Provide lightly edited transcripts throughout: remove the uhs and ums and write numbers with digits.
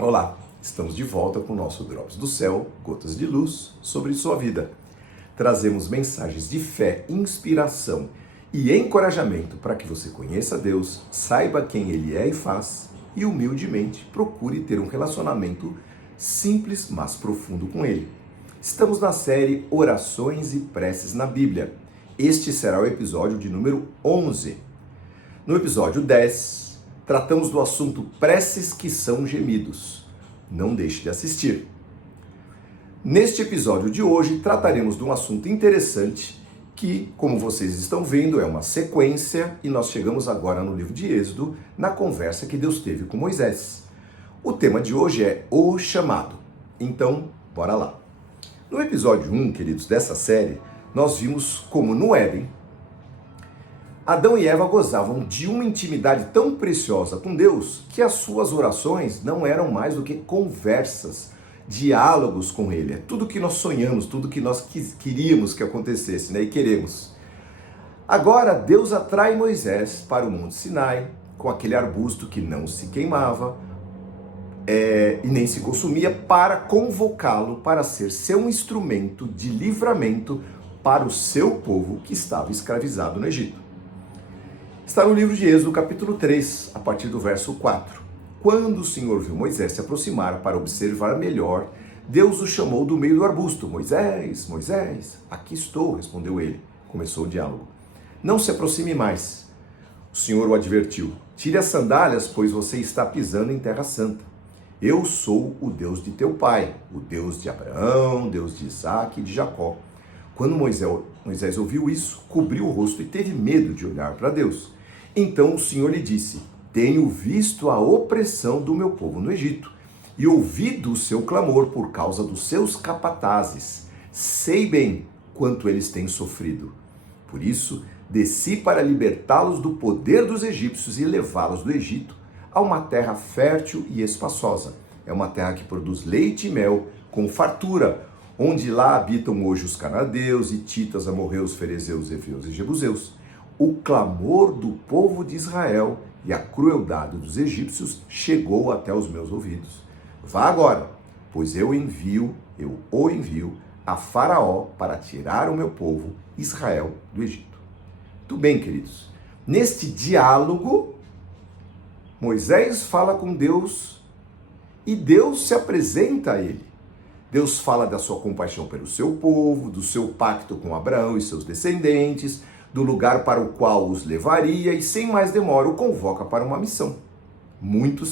Olá, estamos de volta com o nosso Drops do Céu, gotas de luz sobre sua vida. Trazemos mensagens de fé, inspiração e encorajamento para que você conheça Deus, saiba quem Ele é e faz e humildemente procure ter um relacionamento simples, mas profundo com Ele. Estamos na série Orações e Preces na Bíblia. Este será o episódio de número 11. No episódio 10, tratamos do assunto preces que são gemidos. Não deixe de assistir. Neste episódio de hoje, trataremos de um assunto interessante que, como vocês estão vendo, é uma sequência e nós chegamos agora no livro de Êxodo, na conversa que Deus teve com Moisés. O tema de hoje é o chamado. Então, bora lá. No episódio 1, queridos, dessa série, nós vimos como no Éden, Adão e Eva gozavam de uma intimidade tão preciosa com Deus que as suas orações não eram mais do que conversas, diálogos com Ele. É tudo que nós sonhamos, tudo que nós queríamos que acontecesse, né? E queremos. Agora, Deus atrai Moisés para o Monte Sinai, com aquele arbusto que não se queimava, e nem se consumia, para convocá-lo para ser seu instrumento de livramento para o seu povo que estava escravizado no Egito. Está no livro de Êxodo, capítulo 3, a partir do verso 4. Quando o Senhor viu Moisés se aproximar para observar melhor, Deus o chamou do meio do arbusto. Moisés, Moisés, aqui estou, respondeu ele. Começou o diálogo. Não se aproxime mais. O Senhor o advertiu. Tire as sandálias, pois você está pisando em terra santa. Eu sou o Deus de teu pai, o Deus de Abraão, Deus de Isaque e de Jacó. Quando Moisés ouviu isso, cobriu o rosto e teve medo de olhar para Deus. Então o Senhor lhe disse: tenho visto a opressão do meu povo no Egito e ouvido o seu clamor por causa dos seus capatazes. Sei bem quanto eles têm sofrido. Por isso, desci para libertá-los do poder dos egípcios e levá-los do Egito a uma terra fértil e espaçosa. É uma terra que produz leite e mel com fartura, onde lá habitam hoje os canadeus, hititas, amorreus, ferezeus, heveus e jebuseus. O clamor do povo de Israel e a crueldade dos egípcios chegou até os meus ouvidos. Vá agora, pois eu o envio a Faraó para tirar o meu povo, Israel, do Egito. Tudo bem, queridos? Neste diálogo, Moisés fala com Deus e Deus se apresenta a ele. Deus fala da sua compaixão pelo seu povo, do seu pacto com Abraão e seus descendentes, do lugar para o qual os levaria e, sem mais demora, o convoca para uma missão. Muito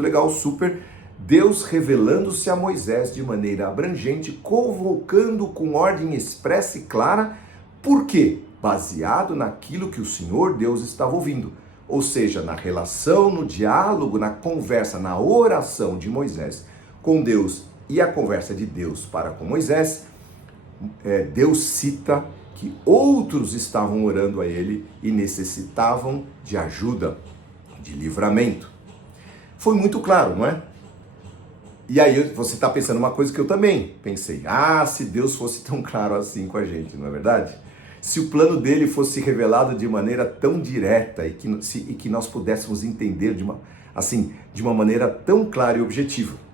legal, super. Deus revelando-se a Moisés de maneira abrangente, convocando com ordem expressa e clara. Por quê? Baseado naquilo que o Senhor Deus estava ouvindo. Ou seja, na relação, no diálogo, na conversa, na oração de Moisés com Deus e a conversa de Deus para com Moisés, Deus cita que outros estavam orando a ele e necessitavam de ajuda, de livramento. Foi muito claro, não é? E aí você está pensando uma coisa que eu também pensei. Se Deus fosse tão claro assim com a gente, não é verdade? Se o plano dele fosse revelado de maneira tão direta e que nós pudéssemos entender de uma maneira tão clara e objetiva.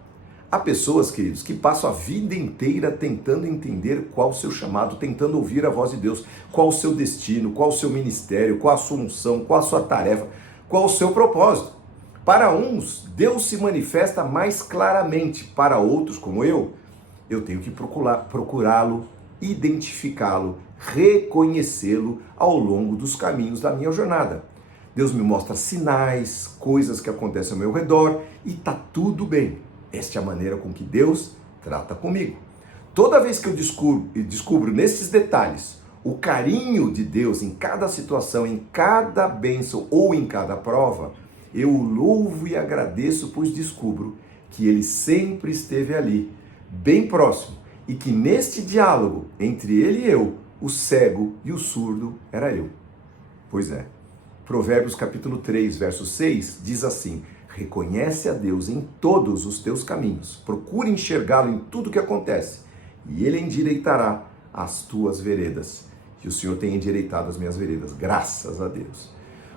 Há pessoas, queridos, que passam a vida inteira tentando entender qual o seu chamado, tentando ouvir a voz de Deus, qual o seu destino, qual o seu ministério, qual a sua unção, qual a sua tarefa, qual o seu propósito. Para uns, Deus se manifesta mais claramente. Para outros, como eu tenho que procurá-lo, identificá-lo, reconhecê-lo ao longo dos caminhos da minha jornada. Deus me mostra sinais, coisas que acontecem ao meu redor e tá tudo bem. Esta é a maneira com que Deus trata comigo. Toda vez que eu descubro nesses detalhes o carinho de Deus em cada situação, em cada bênção ou em cada prova, eu o louvo e agradeço, pois descubro que Ele sempre esteve ali, bem próximo, e que neste diálogo entre Ele e eu, o cego e o surdo era eu. Pois é. Provérbios capítulo 3, verso 6, diz assim: reconhece a Deus em todos os teus caminhos, procure enxergá-lo em tudo que acontece, e Ele endireitará as tuas veredas. Que o Senhor tenha endireitado as minhas veredas, graças a Deus.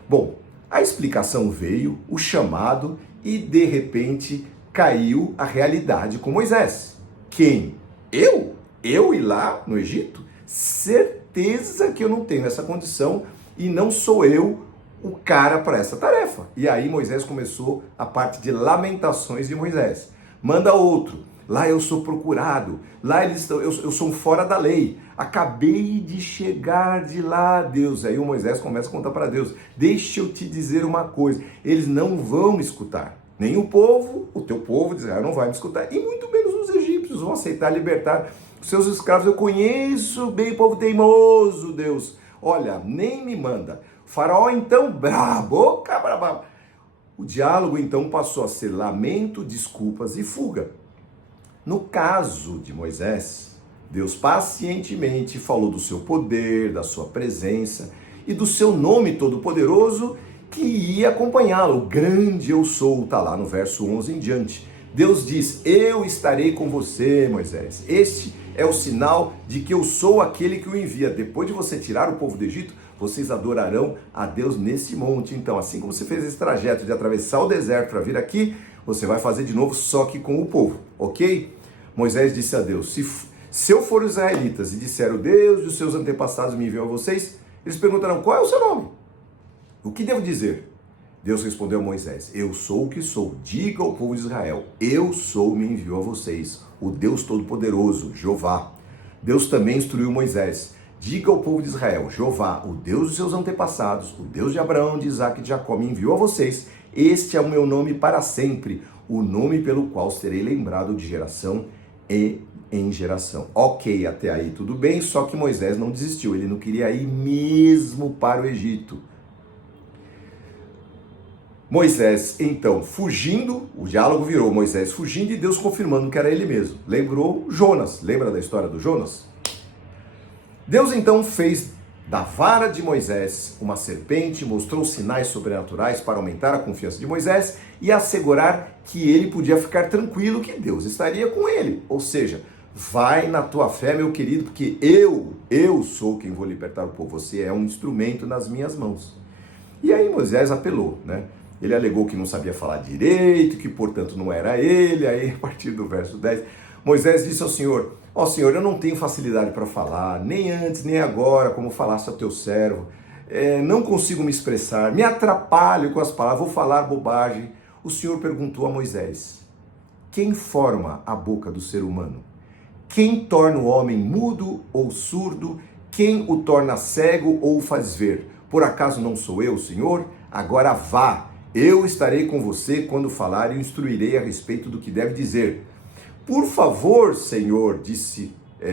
Bom, a explicação veio, o chamado, e de repente caiu a realidade com Moisés. Quem? Eu? Eu ir lá no Egito? Certeza que eu não tenho essa condição e não sou eu o cara para essa tarefa. E aí Moisés começou a parte de lamentações de Moisés. Manda outro. Lá eu sou procurado. Lá eles estão, eu sou um fora da lei. Acabei de chegar de lá, Deus. Aí o Moisés começa a contar para Deus. Deixa eu te dizer uma coisa. Eles não vão me escutar. Nem o povo, o teu povo de Israel não vai me escutar. E muito menos os egípcios vão aceitar libertar os seus escravos. Eu conheço bem o povo teimoso, Deus. Olha, nem me manda. Faraó então, boca brava. O diálogo então passou a ser lamento, desculpas e fuga. No caso de Moisés, Deus pacientemente falou do seu poder, da sua presença e do seu nome todo-poderoso que ia acompanhá-lo. O grande eu sou, está lá no verso 11 em diante. Deus diz, eu estarei com você, Moisés. Este é o sinal de que eu sou aquele que o envia. Depois de você tirar o povo do Egito, vocês adorarão a Deus nesse monte. Então, assim como você fez esse trajeto de atravessar o deserto para vir aqui, você vai fazer de novo, só que com o povo, ok? Moisés disse a Deus, se eu for os israelitas e disser o Deus dos seus antepassados me enviou a vocês, eles perguntarão, qual é o seu nome? O que devo dizer? Deus respondeu a Moisés, eu sou o que sou, diga ao povo de Israel, eu sou, me enviou a vocês, o Deus Todo-Poderoso, Jeová. Deus também instruiu Moisés, diga ao povo de Israel, Jeová, o Deus dos seus antepassados, o Deus de Abraão, de Isaque e de Jacó, me enviou a vocês, este é o meu nome para sempre, o nome pelo qual serei lembrado de geração em geração. Ok, até aí tudo bem, só que Moisés não desistiu, ele não queria ir mesmo para o Egito. Moisés, então, fugindo, o diálogo virou Moisés fugindo e Deus confirmando que era ele mesmo. Lembrou Jonas, lembra da história do Jonas? Deus então fez da vara de Moisés uma serpente, mostrou sinais sobrenaturais para aumentar a confiança de Moisés e assegurar que ele podia ficar tranquilo que Deus estaria com ele. Ou seja, vai na tua fé, meu querido, porque eu sou quem vou libertar o povo. Você é um instrumento nas minhas mãos. E aí Moisés apelou, né? Ele alegou que não sabia falar direito, que portanto não era ele. Aí a partir do verso 10, Moisés disse ao Senhor, ó Senhor, eu não tenho facilidade para falar, nem antes, nem agora, como falaste ao teu servo. Não consigo me expressar, me atrapalho com as palavras, vou falar bobagem. O Senhor perguntou a Moisés, quem forma a boca do ser humano? Quem torna o homem mudo ou surdo? Quem o torna cego ou o faz ver? Por acaso não sou eu, Senhor? Agora vá, eu estarei com você quando falar e o instruirei a respeito do que deve dizer. Por favor, Senhor,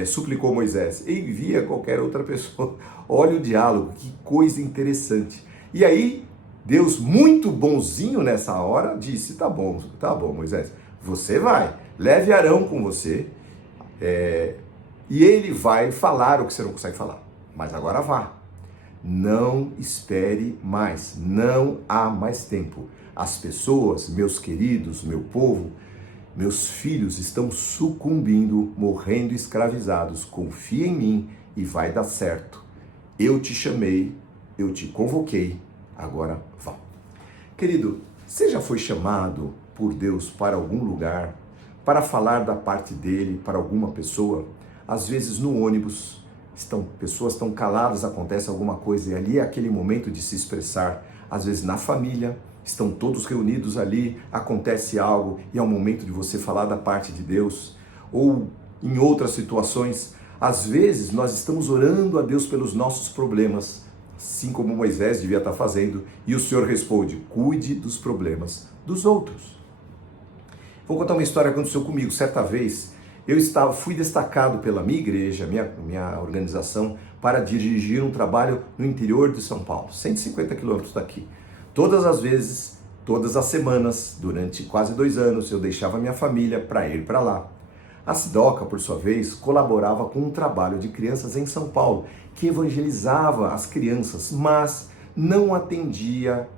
suplicou Moisés, envia qualquer outra pessoa. Olha o diálogo, que coisa interessante. E aí, Deus, muito bonzinho nessa hora, disse, tá bom, Moisés, você vai, leve Arão com você, e ele vai falar o que você não consegue falar. Mas agora vá. Não espere mais, não há mais tempo. As pessoas, meus queridos, meu povo, meus filhos estão sucumbindo, morrendo escravizados. Confia em mim e vai dar certo. Eu te chamei, eu te convoquei, agora vá. Querido, você já foi chamado por Deus para algum lugar, para falar da parte dele para alguma pessoa? Às vezes no ônibus, pessoas estão caladas, acontece alguma coisa e ali é aquele momento de se expressar. Às vezes na família, estão todos reunidos ali, acontece algo e é o momento de você falar da parte de Deus. Ou em outras situações, às vezes nós estamos orando a Deus pelos nossos problemas, assim como Moisés devia estar fazendo, e o Senhor responde, cuide dos problemas dos outros. Vou contar uma história que aconteceu comigo. Certa vez, fui destacado pela minha igreja, minha organização, para dirigir um trabalho no interior de São Paulo, 150 quilômetros daqui. Todas as vezes, todas as semanas, durante quase 2 anos, eu deixava minha família para ir para lá. A Sidoca, por sua vez, colaborava com um trabalho de crianças em São Paulo, que evangelizava as crianças, mas não atendia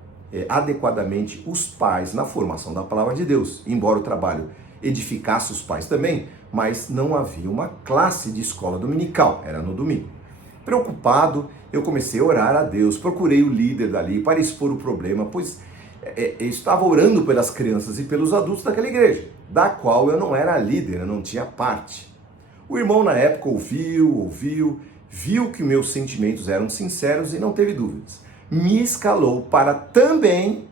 adequadamente os pais na formação da palavra de Deus, embora o trabalho edificasse os pais também, mas não havia uma classe de escola dominical, era no domingo. Preocupado, eu comecei a orar a Deus, procurei o líder dali para expor o problema, pois eu estava orando pelas crianças e pelos adultos daquela igreja, da qual eu não era líder, eu não tinha parte. O irmão na época viu que meus sentimentos eram sinceros e não teve dúvidas. Me escalou para também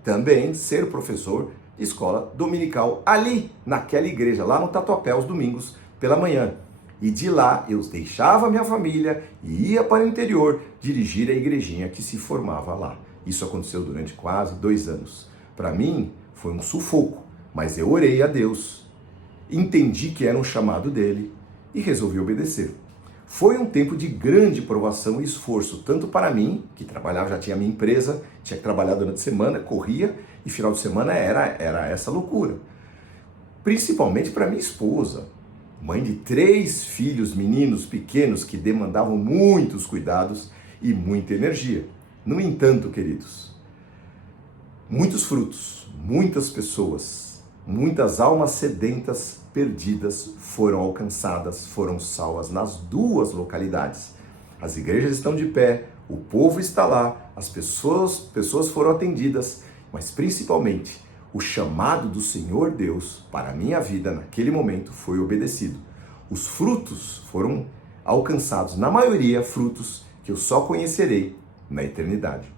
ser professor de escola dominical ali, naquela igreja, lá no Tatuapé, aos domingos pela manhã. E de lá eu deixava minha família e ia para o interior dirigir a igrejinha que se formava lá. Isso aconteceu durante quase 2 anos. Para mim foi um sufoco, mas eu orei a Deus, entendi que era um chamado dele e resolvi obedecer. Foi um tempo de grande provação e esforço, tanto para mim, que trabalhava, já tinha minha empresa, tinha que trabalhar durante a semana, corria, e final de semana era essa loucura. Principalmente para minha esposa, mãe de 3 filhos meninos pequenos que demandavam muitos cuidados e muita energia. No entanto, queridos, muitos frutos, muitas pessoas, muitas almas sedentas perdidas foram alcançadas, foram salvas nas 2 localidades. As igrejas estão de pé, o povo está lá, as pessoas foram atendidas, mas principalmente o chamado do Senhor Deus para a minha vida naquele momento foi obedecido. Os frutos foram alcançados, na maioria frutos que eu só conhecerei na eternidade.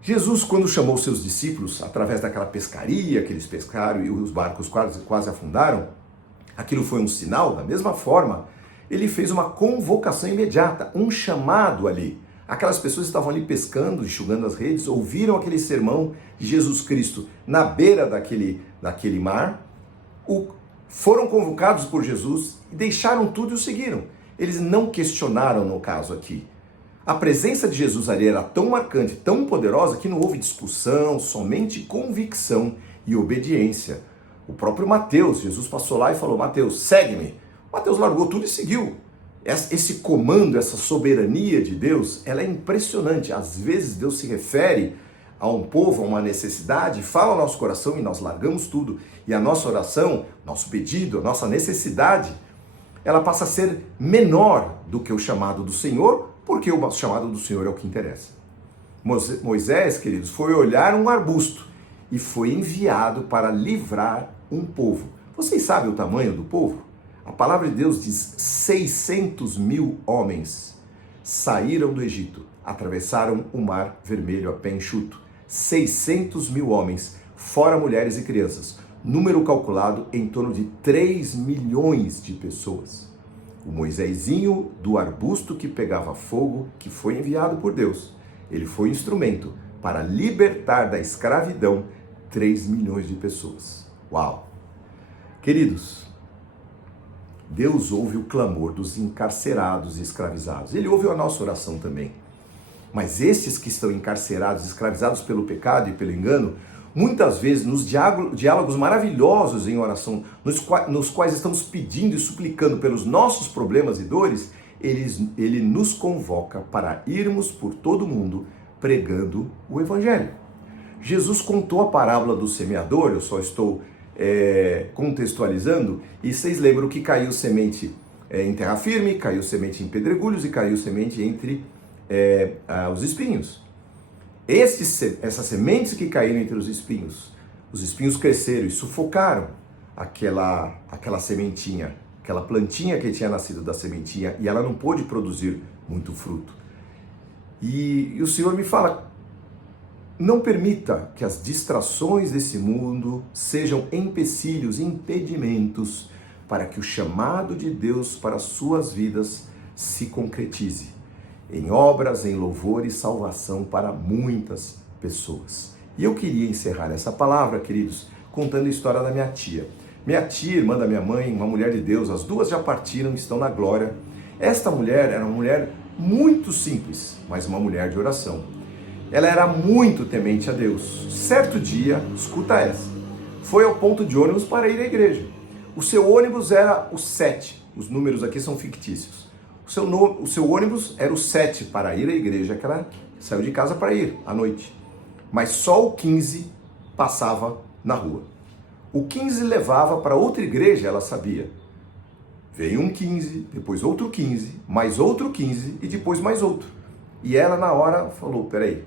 Jesus, quando chamou seus discípulos, através daquela pescaria que eles pescaram e os barcos quase afundaram, aquilo foi um sinal. Da mesma forma, ele fez uma convocação imediata, um chamado ali. Aquelas pessoas estavam ali pescando, enxugando as redes, ouviram aquele sermão de Jesus Cristo na beira daquele mar, foram convocados por Jesus e deixaram tudo e o seguiram. Eles não questionaram no caso aqui. A presença de Jesus ali era tão marcante, tão poderosa, que não houve discussão, somente convicção e obediência. O próprio Mateus, Jesus passou lá e falou: Mateus, segue-me. Mateus largou tudo e seguiu. Esse comando, essa soberania de Deus, ela é impressionante. Às vezes Deus se refere a um povo, a uma necessidade, fala ao nosso coração e nós largamos tudo. E a nossa oração, nosso pedido, a nossa necessidade, ela passa a ser menor do que o chamado do Senhor, porque o chamado do Senhor é o que interessa. Moisés, queridos, foi olhar um arbusto e foi enviado para livrar um povo. Vocês sabem o tamanho do povo? A palavra de Deus diz 600 mil homens saíram do Egito, atravessaram o mar vermelho a pé enxuto. 600 mil homens, fora mulheres e crianças. Número calculado em torno de 3 milhões de pessoas. O Moisésinho do arbusto que pegava fogo, que foi enviado por Deus, ele foi instrumento para libertar da escravidão 3 milhões de pessoas. Uau! Queridos, Deus ouve o clamor dos encarcerados e escravizados. Ele ouve a nossa oração também. Mas esses que estão encarcerados, escravizados pelo pecado e pelo engano, muitas vezes nos diálogos maravilhosos em oração, nos quais estamos pedindo e suplicando pelos nossos problemas e dores, ele nos convoca para irmos por todo o mundo pregando o Evangelho. Jesus contou a parábola do semeador, eu só estou contextualizando, e vocês lembram que caiu semente em terra firme, caiu semente em pedregulhos e caiu semente entre os espinhos. Essas sementes que caíram entre os espinhos cresceram e sufocaram aquela sementinha, aquela plantinha que tinha nascido da sementinha, e ela não pôde produzir muito fruto. E o Senhor me fala: não permita que as distrações desse mundo sejam empecilhos, impedimentos para que o chamado de Deus para as suas vidas se concretize em obras, em louvor e salvação para muitas pessoas. E eu queria encerrar essa palavra, queridos, contando a história da minha tia. Minha tia, irmã da minha mãe, uma mulher de Deus, as 2 já partiram, estão na glória. Esta mulher era uma mulher muito simples, mas uma mulher de oração. Ela era muito temente a Deus. Certo dia, escuta essa, foi ao ponto de ônibus para ir à igreja. O seu ônibus era o 7, os números aqui são fictícios. O seu ônibus era o 7 para ir à igreja, que ela saiu de casa para ir à noite. Mas só o 15 passava na rua. O 15 levava para outra igreja, ela sabia. Veio um 15, depois outro 15, mais outro 15 e depois mais outro. E ela na hora falou: peraí,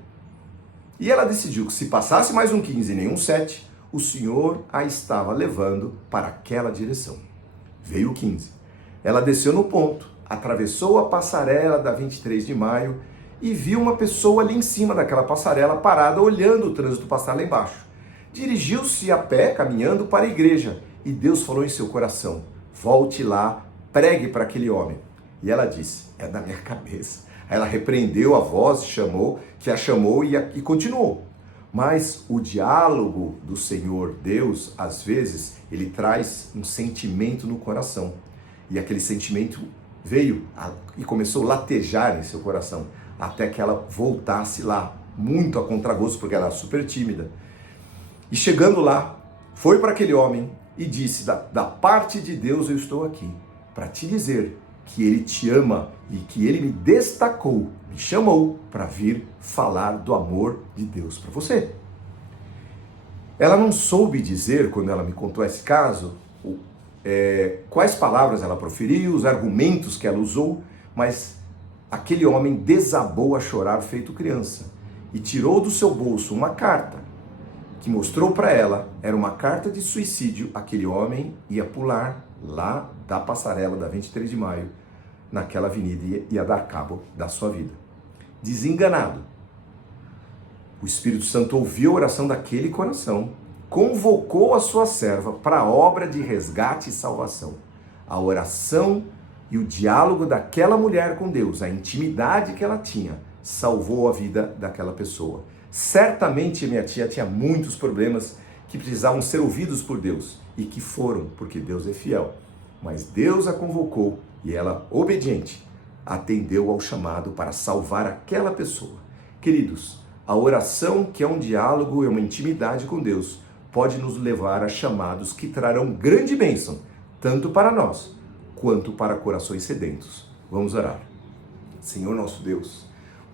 E ela decidiu que se passasse mais um 15 e nem um 7, o Senhor a estava levando para aquela direção. Veio o 15. Ela desceu no ponto, atravessou a passarela da 23 de maio e viu uma pessoa ali em cima daquela passarela parada olhando o trânsito passar lá embaixo. Dirigiu-se a pé, caminhando para a igreja, e Deus falou em seu coração: volte lá, pregue para aquele homem. E ela disse: é da minha cabeça. Aí ela repreendeu a voz, que a chamou e continuou. Mas o diálogo do Senhor Deus, às vezes, ele traz um sentimento no coração. E aquele sentimento veio e começou a latejar em seu coração, até que ela voltasse lá, muito a contragosto, porque ela era super tímida. E chegando lá, foi para aquele homem e disse: da parte de Deus eu estou aqui, para te dizer que Ele te ama e que Ele me destacou, me chamou para vir falar do amor de Deus para você. Ela não soube dizer, quando ela me contou esse caso, quais palavras ela proferiu, os argumentos que ela usou, mas aquele homem desabou a chorar feito criança e tirou do seu bolso uma carta que mostrou para ela, era uma carta de suicídio. Aquele homem ia pular lá da passarela da 23 de maio, naquela avenida, e ia dar cabo da sua vida. Desenganado, o Espírito Santo ouviu a oração daquele coração, convocou a sua serva para a obra de resgate e salvação. A oração e o diálogo daquela mulher com Deus, a intimidade que ela tinha, salvou a vida daquela pessoa. Certamente minha tia tinha muitos problemas que precisavam ser ouvidos por Deus, e que foram, porque Deus é fiel. Mas Deus a convocou e ela, obediente, atendeu ao chamado para salvar aquela pessoa. Queridos, a oração, que é um diálogo e uma intimidade com Deus, pode nos levar a chamados que trarão grande bênção, tanto para nós, quanto para corações sedentos. Vamos orar. Senhor nosso Deus,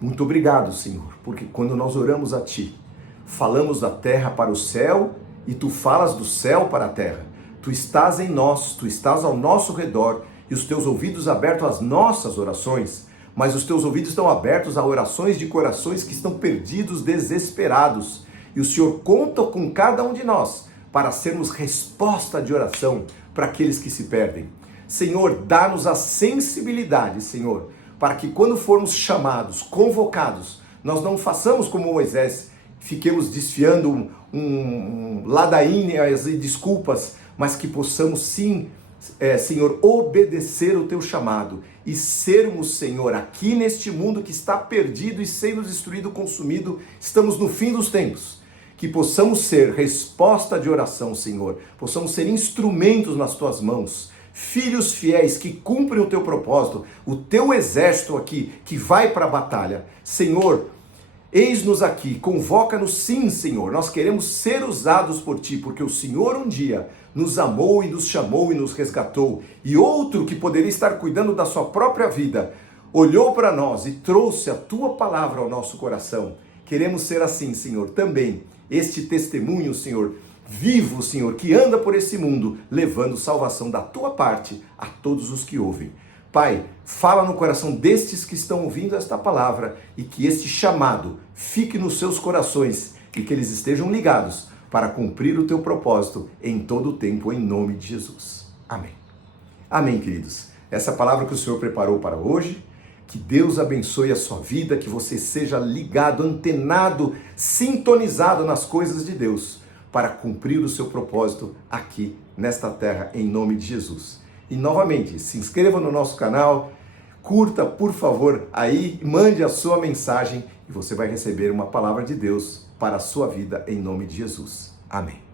muito obrigado, Senhor, porque quando nós oramos a Ti, falamos da terra para o céu e Tu falas do céu para a terra. Tu estás em nós, Tu estás ao nosso redor e os Teus ouvidos abertos às nossas orações, mas os Teus ouvidos estão abertos a orações de corações que estão perdidos, desesperados. E o Senhor conta com cada um de nós para sermos resposta de oração para aqueles que se perdem. Senhor, dá-nos a sensibilidade, Senhor, para que quando formos chamados, convocados, nós não façamos como Moisés, fiquemos desfiando ladainhas e desculpas, mas que possamos sim, Senhor, obedecer o Teu chamado e sermos, Senhor, aqui neste mundo que está perdido e sendo destruído, consumido, estamos no fim dos tempos. Que possamos ser resposta de oração, Senhor, possamos ser instrumentos nas Tuas mãos, filhos fiéis que cumprem o Teu propósito, o Teu exército aqui que vai para a batalha. Senhor, eis-nos aqui, convoca-nos sim, Senhor, nós queremos ser usados por Ti, porque o Senhor um dia nos amou e nos chamou e nos resgatou, e outro que poderia estar cuidando da sua própria vida, olhou para nós e trouxe a Tua palavra ao nosso coração. Queremos ser assim, Senhor, também, este testemunho, Senhor, vivo, Senhor, que anda por esse mundo, levando salvação da Tua parte a todos os que ouvem. Pai, fala no coração destes que estão ouvindo esta palavra e que este chamado fique nos seus corações e que eles estejam ligados para cumprir o Teu propósito em todo o tempo, em nome de Jesus. Amém. Amém, queridos. Essa palavra que o Senhor preparou para hoje, que Deus abençoe a sua vida, que você seja ligado, antenado, sintonizado nas coisas de Deus, para cumprir o seu propósito aqui nesta terra, em nome de Jesus. E novamente, se inscreva no nosso canal, curta, por favor, aí, mande a sua mensagem e você vai receber uma palavra de Deus para a sua vida, em nome de Jesus. Amém.